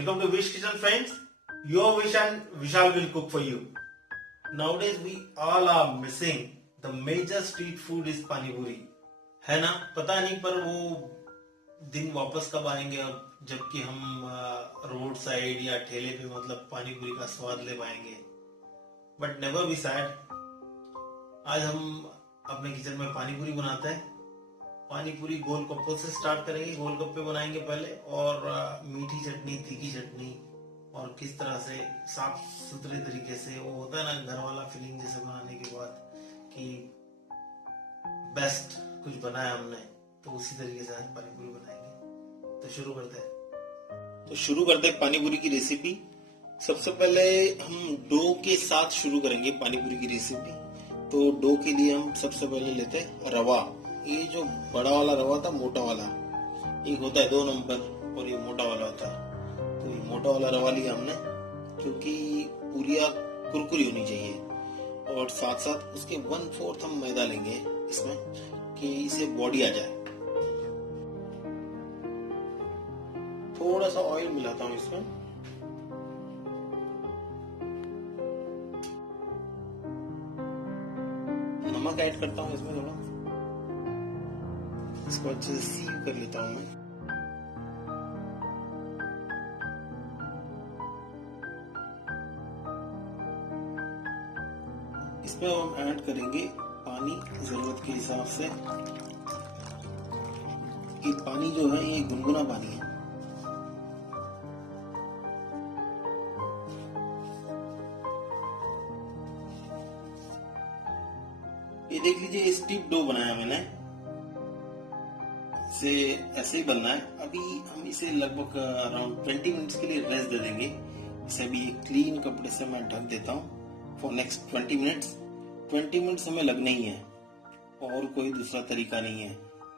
Welcome to Wish Kitchen, friends. Your wish and Vishal will cook for you. Nowadays we all are missing the major street food is Pani Puri. है ना? पता नहीं पर वो दिन वापस कब आएंगे अब जबकि हम रोड साइड या ठेले पे मतलब पानी पूरी का स्वाद ले पाएंगे. But never be sad. आज हम अपने किचन में पानी पूरी बनाते हैं. पानी पूरी गोलगप्पों से स्टार्ट करेंगे. गोलगप्पे बनाएंगे पहले और मीठी चटनी, तीखी चटनी और किस तरह से साफ सुथरे तरीके से वो होता है ना घर वाला फीलिंग जैसे बनाने के बाद कि बेस्ट कुछ बनाया हमने, तो उसी तरीके से हम पानी पूरी बनाएंगे. तो शुरू करते हैं पानी पूरी की रेसिपी. सबसे पहले हम डो के साथ शुरू करेंगे पानी पूरी की रेसिपी. तो डो के लिए हम सबसे पहले लेते हैं रवा. ये जो बड़ा वाला रवा था, मोटा वाला, एक होता है 2 नंबर और ये मोटा वाला होता है. तो ये मोटा वाला रवा लिया हमने क्योंकि पूरियां कुरकुरी होनी चाहिए. और साथ साथ उसके 1/4 हम मैदा लेंगे इसमें कि इसे बॉडी आ जाए. थोड़ा सा ऑयल मिलाता हूँ इसमें. नमक ऐड करता हूँ इसमें थोड़ा. इसको अच्छे से सीव कर लेता हूँ मैं. इसमें हम ऐड करेंगे पानी जरूरत के हिसाब से. ये पानी जो है ये गुनगुना पानी है. ये देख लीजिए स्टीप डो बनाया मैंने. इसे ऐसे ही बनना है. अभी हम इसे लगभग अराउंड 20 मिनट्स के लिए रेस्ट दे देंगे. इसे अभी एक क्लीन कपड़े से मैं ढक देता हूँ फॉर नेक्स्ट 20 मिनट्स. 20 मिनट्स हमें लगने ही है और कोई दूसरा तरीका नहीं है.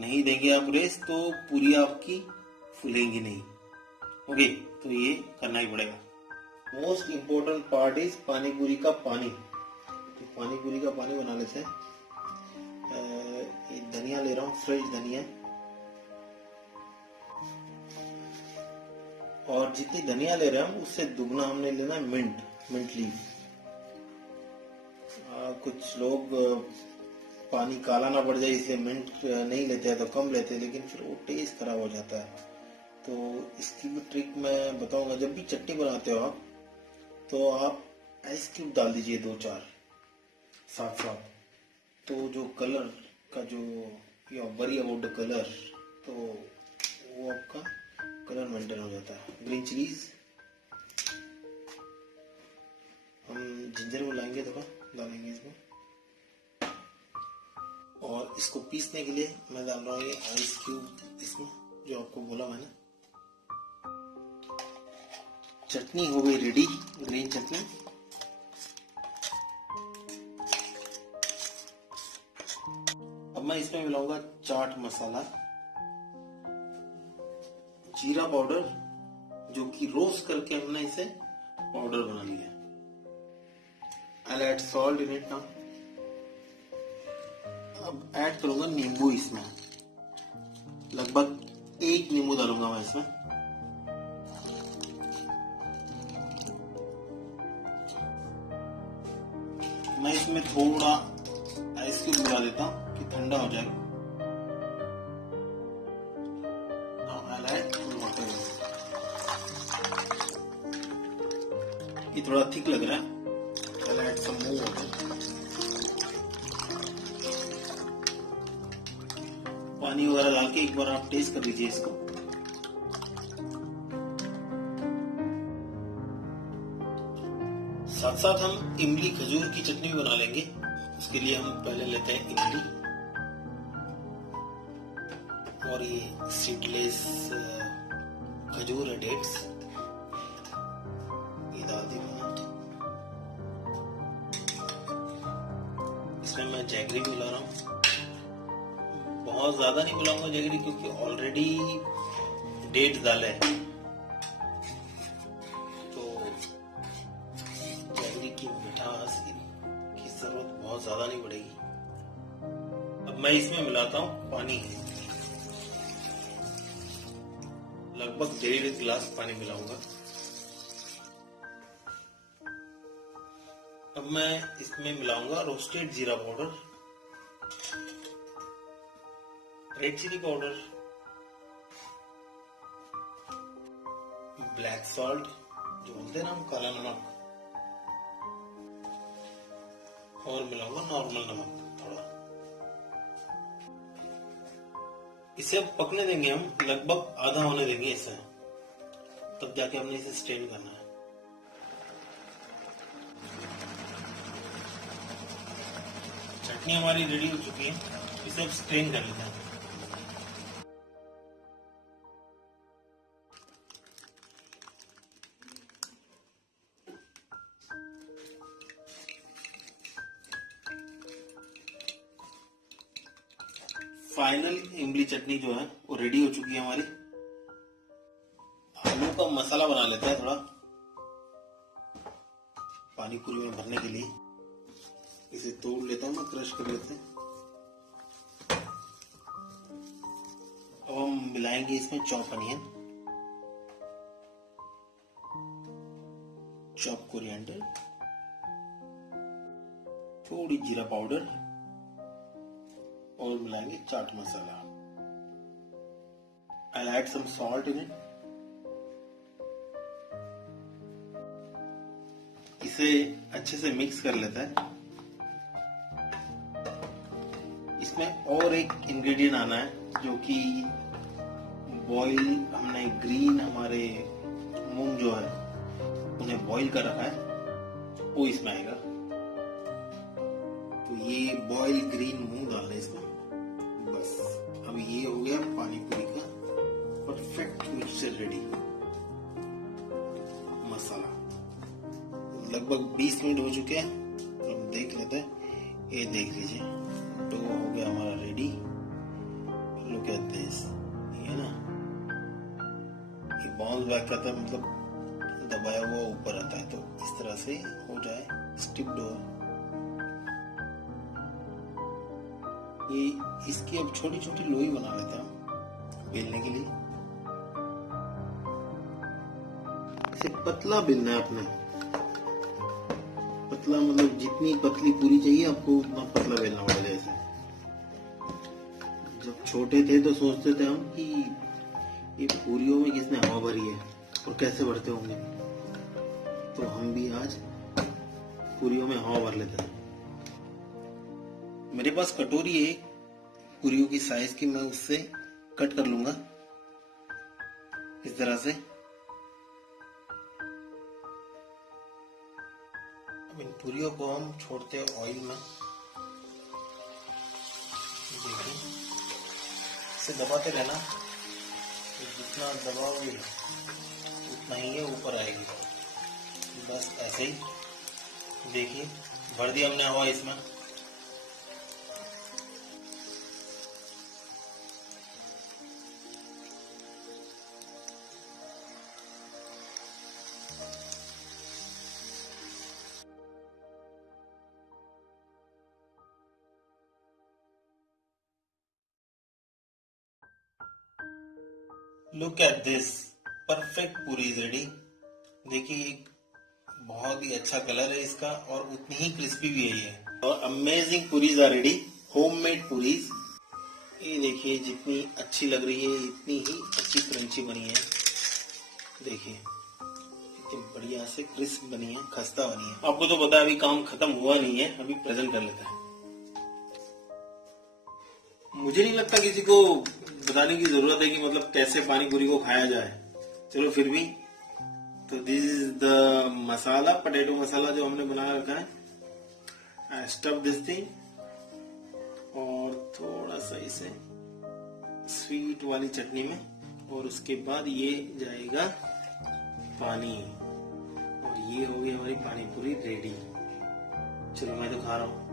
नहीं देंगे आप रेस्ट तो पूरी आपकी फूलेंगी नहीं. ओके, तो ये करना ही पड़ेगा. मोस्ट इम्पोर्टेंट पार्ट इज पानी पूरी का पानी. तो पानी पूरी का पानी बना लेते हैं. ये धनिया ले रहा हूँ, फ्रेश धनिया. और जितनी धनिया ले रहे हैं हम उससे दुगना हमने लेना है मिंट लीफ. कुछ लोग पानी काला ना पड़ जाए इसलिए मिंट नहीं लेते हैं तो कम लेते हैं, लेकिन फिर वो टेस्ट खराब हो जाता है. तो इसकी भी ट्रिक मैं बताऊंगा. जब भी चटनी बनाते हो आप तो आप आइस क्यूब डाल दीजिए 2-4 साथ. तो जो कलर का जो वरी अबाउट द कलर, तो वो आपका कलर मेंटेन हो जाता है. ग्रीन चिलीज हम जिंजर मिलाएंगे, थोड़ा डालेंगे इसमें. और इसको पीसने के लिए मैं डाल रहा हूँ ये आइस क्यूब इसमें, जो आपको बोला मैंने. चटनी हो गई रेडी, ग्रीन चटनी. अब मैं इसमें मिलाऊंगा चाट मसाला, जीरा पाउडर जो कि रोस्ट करके हमने इसे पाउडर बना लिया. I'll add salt in it now. अब ऐड करूंगा नींबू इसमें. लगभग 1 नींबू डालूंगा मैं इसमें. मैं इसमें थोड़ा आइस क्यूब मिला देता हूं कि ठंडा हो जाएगा. Now I'll add water. ये थोड़ा थिक लग रहा है. I'll add some more water. पानी वगैरह डाल के एक बार आप टेस्ट कर लीजिए इसको. साथ साथ हम इमली खजूर की चटनी बना लेंगे. उसके लिए हम पहले लेते हैं इमली और ये सीडलेस खजूर है, डेट्स. ये डाल दी मैंने. इसमें मैं जैगरी मिला रहा हूँ. बहुत ज्यादा नहीं मिलाऊंगा जैगरी क्योंकि ऑलरेडी डेट्स डाले हैं. तो जैगरी की मिठास की जरूरत बहुत ज्यादा नहीं पड़ेगी. अब मैं इसमें मिलाता हूँ पानी. लगभग 1.5 गिलास पानी मिलाऊंगा. अब मैं इसमें मिलाऊंगा roasted jeera powder, red chilli powder, black salt जो बोलते हैं ना हम, काला नमक, और मिलाऊंगा नॉर्मल नमक थोड़ा। इसे अब पकने देंगे हम, लगभग आधा होने देंगे इसे, तब जाके हमने इसे स्ट्रेन करना है। चटनी हमारी रेडी हो चुकी है, इसे अब स्ट्रेन कर लेते हैं। फाइनल इमली चटनी जो है वो रेडी हो चुकी है हमारी। आलू का मसाला बना लेते हैं थोड़ा पानी पूरी में भरने के लिए। इसे तोड़ लेता हूँ मैं, क्रश कर लेते हैं। अब हम मिलाएंगे इसमें चॉप अनियन, चॉप कोरिएंडर, थोड़ी जीरा पाउडर, और मिलाएंगे chaat masala. I'll add some salt in it. इसे अच्छे से मिक्स कर लेता है। इसमें और एक इंग्रेडिएंट आना है जो कि बॉईल, हमने ग्रीन हमारे मूंग जो है उन्हें बॉईल कर रखा है, वो इसमें आएगा। तो ये बॉईल ग्रीन मूंग डालना है इसमें। बस अब ये हो गया पानी पूरी का परफेक्ट मिक्सचर रेडी। मसाला लगभग 20 मिनट हो चुके हैं, अब देख लेते हैं। ये देख लीजिए, डो हो गया हमारा रेडी। लुक एट दिस, ये ना ये बाउंस बैक करता है, मतलब दबाया हुआ ऊपर आता है। तो इस तरह से हो जाए स्टिफ डो। ये इसकी अब छोटी छोटी लोई बना लेते हैं बेलने के लिए। इसे पतला बेलना है अपने, पतला मतलब जितनी पतली पूरी चाहिए आपको उतना पतला बेलना पड़ेगा। इसे जब छोटे थे तो सोचते थे हम कि ये पूरियों में किसने हवा भरी है और कैसे भरते होंगे, तो हम भी आज पूरियों में हवा भर लेते हैं। मेरे पास कटोरी है पूरियों की साइज की, मैं उससे कट कर लूंगा इस तरह से। अब इन पूरियों को हम छोड़ते हैं ऑयल में। देखिए, इसे दबाते रहना, तो जितना दबाओगे उतना ही ये ऊपर आएगी। बस ऐसे ही देखिए, भर दिया हमने हवा इसमें। लुक एट दिस, परफेक्ट पूरी इज रेडी। देखिए, बहुत ही अच्छा कलर है इसका और उतनी ही क्रिस्पी भी है ये। और amazing puris are ready, homemade puris. ये देखिए, जितनी अच्छी लग रही है इतनी ही अच्छी क्रंची बनी है। देखिए कितनी बढ़िया से क्रिस्प बनी है, खस्ता बनी है। आपको तो पता है अभी काम खत्म हुआ नहीं है, अभी प्रेजेंट कर लेते हैं। मुझे नहीं लगता किसी को बताने की जरूरत है कि मतलब कैसे पानी पूरी को खाया जाए, चलो फिर भी। तो this is the masala, potato masala जो हमने बना रखा है। आई स्टफ दिस थिंग, और थोड़ा सा इसे स्वीट वाली चटनी में, और उसके बाद ये जाएगा पानी, और ये हो गई हमारी पानी पूरी रेडी। चलो मैं तो खा रहा हूँ।